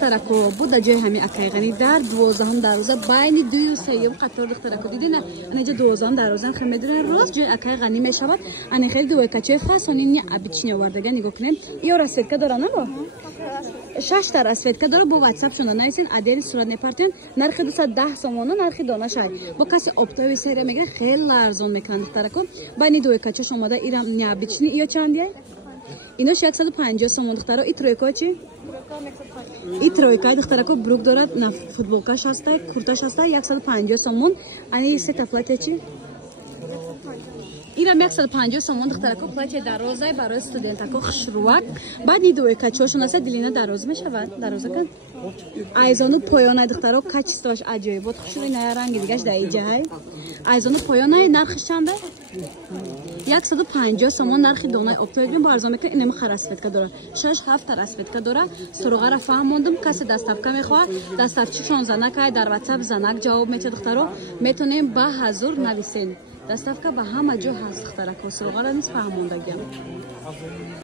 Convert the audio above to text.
Тарако буда ҷои ҳами акайғани дар 12 дароза байни 2 3 қатор духтарако дидина анеҷа 12 дароза хем медуна роз ҷои акайғани мешавад ани хел дуе каче фасони ни обичне вардага нигоҳ кунем иё расветка дора набо 6 та расветка дора бо WhatsApp шунда найсин адели сурат непартен нархи 210 сомона нархи донашай бо каси оптови серия мегира хел арзон мекунад духтарако байни дуе каче шомода ирам ни обични иё чандия инош 150 сомон духтаро и тройко чи и тройка духтарако брук дорад на футболка шаста курта шаста 150 сомон ани сета платье чи ирам 150 сомон духтарако платье дароза барои студентако хушруак баъд ни дуе качошон аст дилина дароз мешавад дароза кан айзону поёнай духтаро качествоаш аҷоибот хушруи ная ранги дигаш даиҷай айзону поёнай нархиш чанда 150 сомон нархи донаи оптови бо арзон мекунад инема расветка дора 6-7 та расветка дора суруғара фаҳмондум касе доставка мехоҳад доставчишон занакай дар WhatsApp занак ҷавоб мета духтаро метонем ба ҳазур нависен доставка ба ҳама ҷо ҳаст духтарако суруғара низ фаҳмондагиам